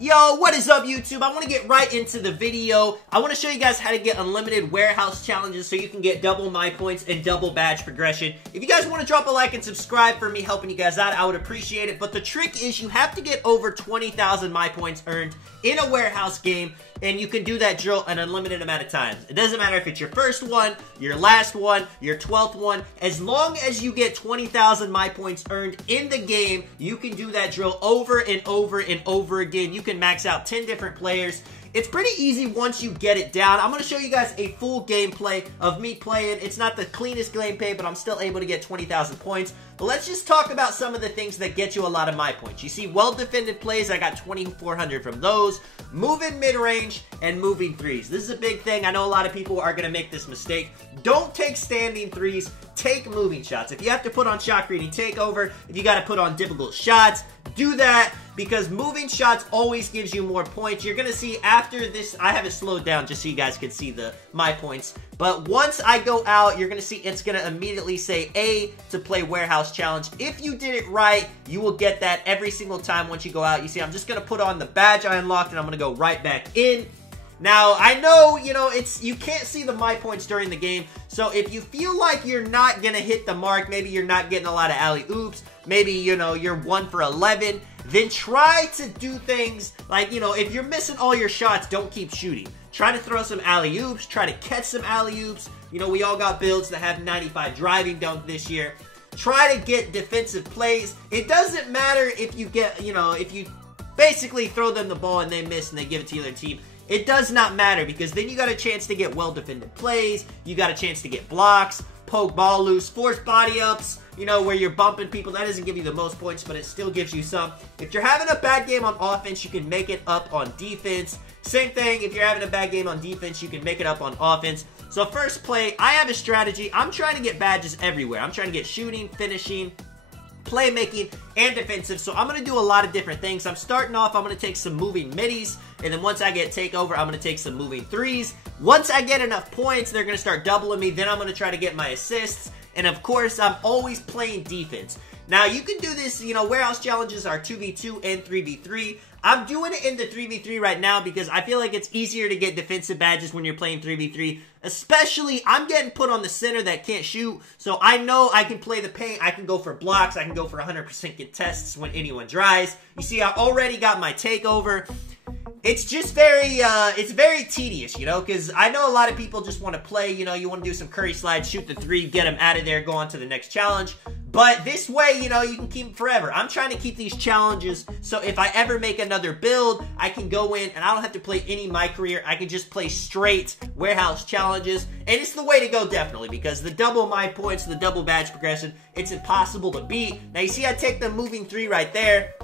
Yo, what is up, YouTube? I want to get right into the video. I want to show you guys how to get unlimited warehouse challenges so you can get double my points and double badge progression. If you guys want to drop a like and subscribe for me helping you guys out, I would appreciate it. But the trick is you have to get over 20,000 my points earned in a warehouse game, and you can do that drill an unlimited amount of times. It doesn't matter if it's your first one, your last one, your 12th one. As long as you get 20,000 my points earned in the game, you can do that drill over and over and over again. You can max out 10 different players. It's pretty easy once you get it down. I'm going to show you guys a full gameplay of me playing. It's not the cleanest gameplay, but I'm still able to get 20,000 points. But let's just talk about some of the things that get you a lot of my points. You see well-defended plays, I got 2,400 from those. Moving mid-range and moving threes. This is a big thing. I know a lot of people are going to make this mistake. Don't take standing threes. Take moving shots. If you have to put on shot creating takeover, if you got to put on difficult shots, do that, because moving shots always gives you more points. You're going to see after this, I have it slowed down just so you guys can see my points. But once I go out, you're going to see it's going to immediately say A to play warehouse challenge. If you did it right, you will get that every single time once you go out. You see, I'm just going to put on the badge I unlocked and I'm going to go right back in. Now, I know, you can't see the my points during the game, so if you feel like you're not going to hit the mark, maybe you're not getting a lot of alley-oops, maybe, you're 1 for 11, then try to do things like, if you're missing all your shots, don't keep shooting. Try to throw some alley-oops, try to catch some alley-oops. We all got builds that have 95 driving dunk this year. Try to get defensive plays. It doesn't matter if you get, if you basically throw them the ball and they miss and they give it to the other team. It does not matter, because then you got a chance to get well-defended plays, you got a chance to get blocks, poke ball loose, force body ups, where you're bumping people. That doesn't give you the most points, but it still gives you some. If you're having a bad game on offense, you can make it up on defense. Same thing, if you're having a bad game on defense, you can make it up on offense. So first play, I have a strategy. I'm trying to get badges everywhere. I'm trying to get shooting, finishing, playmaking, and defensive. So I'm going to do a lot of different things. I'm starting off, I'm going to take some moving middies, and then once I get takeover, I'm going to take some moving threes. Once I get enough points, they're going to start doubling me. Then I'm going to try to get my assists. And of course, I'm always playing defense. Now, you can do this, warehouse challenges are 2v2 and 3v3. I'm doing it in the 3v3 right now because I feel like it's easier to get defensive badges when you're playing 3v3. Especially, I'm getting put on the center that can't shoot, so I know I can play the paint, I can go for blocks, I can go for 100% contests when anyone dries. You see, I already got my takeover. It's just it's very tedious, because I know a lot of people just want to play, you want to do some Curry slides, shoot the three, get them out of there, go on to the next challenge. But this way, you can keep them forever. I'm trying to keep these challenges, so if I ever make another build, I can go in and I don't have to play any My Career. I can just play straight warehouse challenges, and it's the way to go, definitely, because the double my points, the double badge progression, it's impossible to beat. Now, you see I take the moving three right there.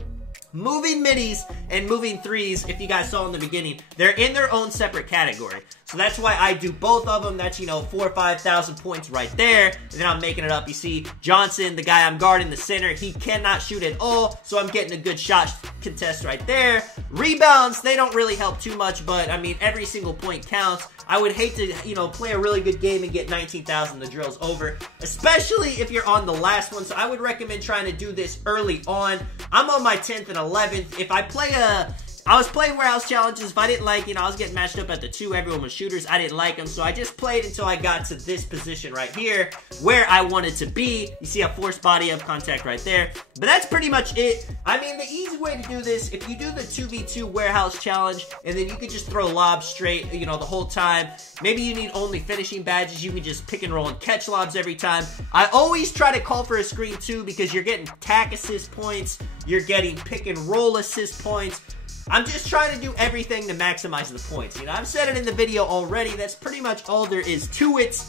Moving middies and moving threes, if you guys saw in the beginning, they're in their own separate category. So that's why I do both of them. That's, 4,000 or 5,000 points right there. And then I'm making it up. You see, Johnson, the guy I'm guarding, the center, he cannot shoot at all. So I'm getting a good shot contest right there. Rebounds, they don't really help too much, but, every single point counts. I would hate to, play a really good game and get 19,000, the drill's over. Especially if you're on the last one. So I would recommend trying to do this early on. I'm on my 10th and 11th. If I play I was playing warehouse challenges. If I didn't like, I was getting matched up at the 2. Everyone was shooters. I didn't like them, so I just played until I got to this position right here where I wanted to be. You see a forced body up contact right there. But that's pretty much it. The easy way to do this, if you do the 2v2 warehouse challenge, and then you can just throw lobs straight, the whole time. Maybe you need only finishing badges. You can just pick and roll and catch lobs every time. I always try to call for a screen too, because you're getting tack assist points. You're getting pick and roll assist points. I'm just trying to do everything to maximize the points. I've said it in the video already. That's pretty much all there is to it.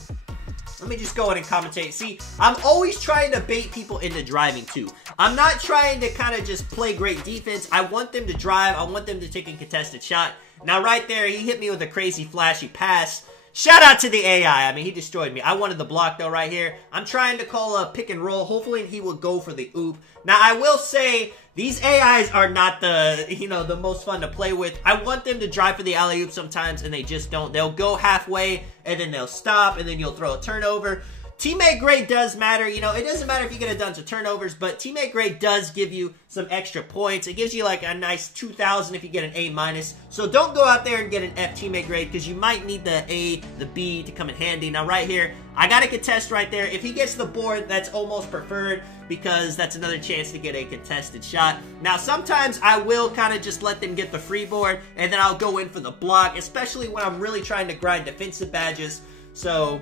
Let me just go ahead and commentate. See, I'm always trying to bait people into driving too. I'm not trying to kind of just play great defense. I want them to drive. I want them to take a contested shot. Now, right there, he hit me with a crazy flashy pass. Shout out to the AI. He destroyed me. I wanted the block, though, right here. I'm trying to call a pick and roll. Hopefully, he will go for the oop. Now, I will say, these AIs are not the most fun to play with. I want them to drive for the alley-oop sometimes, and they just don't. They'll go halfway, and then they'll stop, and then you'll throw a turnover. teammate grade does matter. You know, it doesn't matter if you get a bunch of turnovers, but teammate grade does give you some extra points. It gives you like a nice 2,000 if you get an A-. So don't go out there and get an F teammate grade because you might need the A, the B to come in handy. Now right here, I got a contest right there. If he gets the board, that's almost preferred because that's another chance to get a contested shot. Now sometimes I will kind of just let them get the free board and then I'll go in for the block, especially when I'm really trying to grind defensive badges. So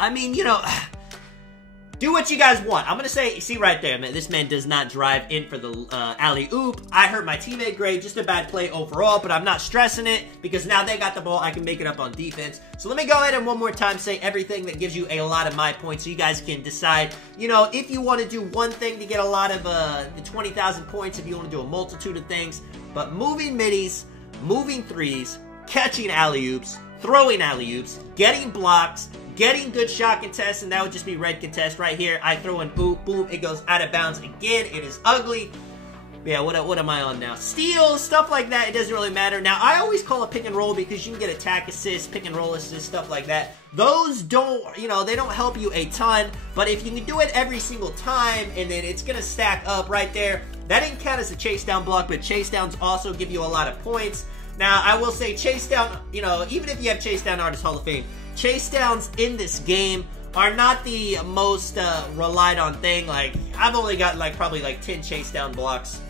I mean, you know, do what you guys want. I'm going to say, see right there, man, this man does not drive in for the alley-oop. I hurt my teammate grade, just a bad play overall, but I'm not stressing it because now they got the ball, I can make it up on defense. So let me go ahead and one more time say everything that gives you a lot of my points so you guys can decide, you know, if you want to do one thing to get a lot of the 20,000 points, if you want to do a multitude of things. But moving middies, moving threes, catching alley-oops, throwing alley-oops, getting blocks, getting good shot contests, and that would just be red contest right here. I throw in boom, boom, it goes out of bounds again. It is ugly. Yeah, what am I on now? Steals, stuff like that, it doesn't really matter. Now, I always call it pick and roll because you can get attack assists, pick and roll assists, stuff like that. Those don't, you know, they don't help you a ton, but if you can do it every single time, and then it's going to stack up right there. That didn't count as a chase down block, but chase downs also give you a lot of points. Now, I will say chase down, you know, even if you have chase down Artist Hall of Fame, chase downs in this game are not the most relied on thing. Like, I've only got like probably like 10 chase down blocks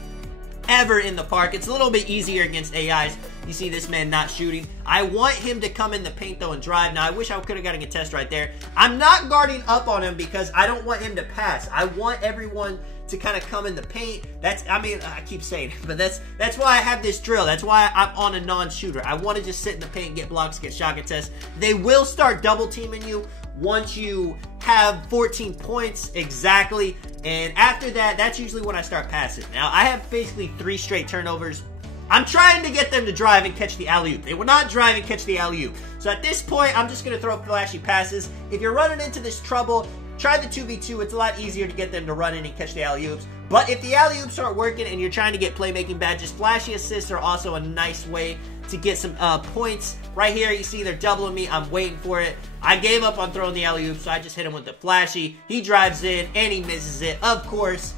ever in the park. It's a little bit easier against AIs. You see this man not shooting. I want him to come in the paint though and drive. Now I wish I could have gotten a test right there. I'm not guarding up on him because I don't want him to pass. I want everyone to kind of come in the paint. That's, I mean, I keep saying it, but that's why I have this drill. That's why I'm on a non-shooter. I want to just sit in the paint, get blocks, get shot contests. They will start double teaming you once you have 14 points exactly, and after that, that's usually when I start passing. Now, I have basically 3 straight turnovers. I'm trying to get them to drive and catch the alley-oop. They will not drive and catch the alley-oop. So at this point, I'm just going to throw flashy passes. If you're running into this trouble, try the 2v2. It's a lot easier to get them to run in and catch the alley-oops. But if the alley-oops aren't working and you're trying to get playmaking badges, flashy assists are also a nice way to get some points. Right here, you see they're doubling me. I'm waiting for it. I gave up on throwing the alley-oop, so I just hit him with the flashy. He drives in, and he misses it. Of course,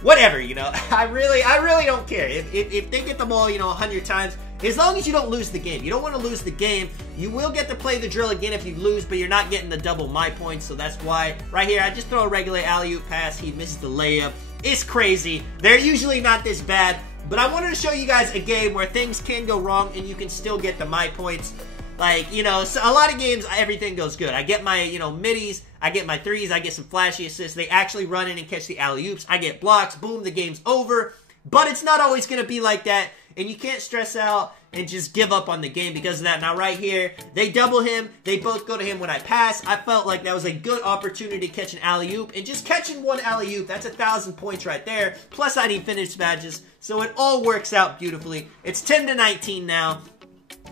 whatever, you know. I really don't care. If they get the ball, you know, 100 times, as long as you don't lose the game. You don't want to lose the game. You will get to play the drill again if you lose, but you're not getting the double my points, so that's why. Right here, I just throw a regular alley-oop pass. He misses the layup. It's crazy. They're usually not this bad, but I wanted to show you guys a game where things can go wrong and you can still get the my points. Like, you know, so a lot of games, everything goes good. I get my, you know, middies, I get my threes, I get some flashy assists. They actually run in and catch the alley-oops. I get blocks, boom, the game's over. But it's not always going to be like that, and you can't stress out and just give up on the game because of that. Now, right here, they double him. They both go to him when I pass. I felt like that was a good opportunity to catch an alley-oop, and just catching one alley-oop, that's 1,000 points right there. Plus, I need finish badges, so it all works out beautifully. It's 10-19 now.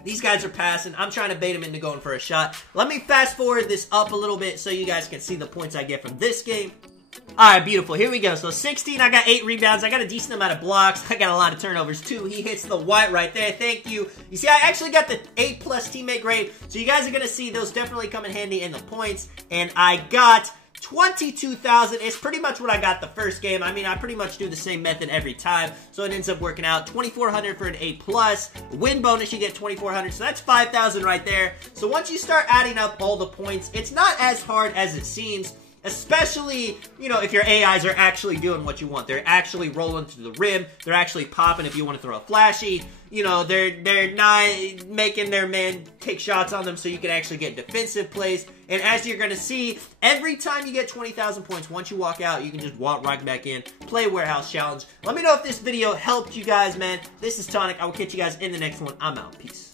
These guys are passing. I'm trying to bait them into going for a shot. Let me fast forward this up a little bit so you guys can see the points I get from this game. Alright, beautiful. Here we go. So 16, I got 8 rebounds. I got a decent amount of blocks. I got a lot of turnovers too. He hits the white right there. Thank you. You see, I actually got the 8+ teammate grade. So you guys are going to see those definitely come in handy in the points. And I got 22,000. It's pretty much what I got the first game. I mean, I pretty much do the same method every time, so it ends up working out. 2,400 for an A+. Win bonus, you get 2,400, so that's 5,000 right there. So once you start adding up all the points, it's not as hard as it seems. Especially, you know, if your AIs are actually doing what you want. They're actually rolling to the rim. They're actually popping if you want to throw a flashy. You know, they're not making their man take shots on them so you can actually get defensive plays. And as you're going to see, every time you get 20,000 points, once you walk out, you can just walk right back in, play Warehouse Challenge. Let me know if this video helped you guys, man. This is Tonic. I will catch you guys in the next one. I'm out. Peace.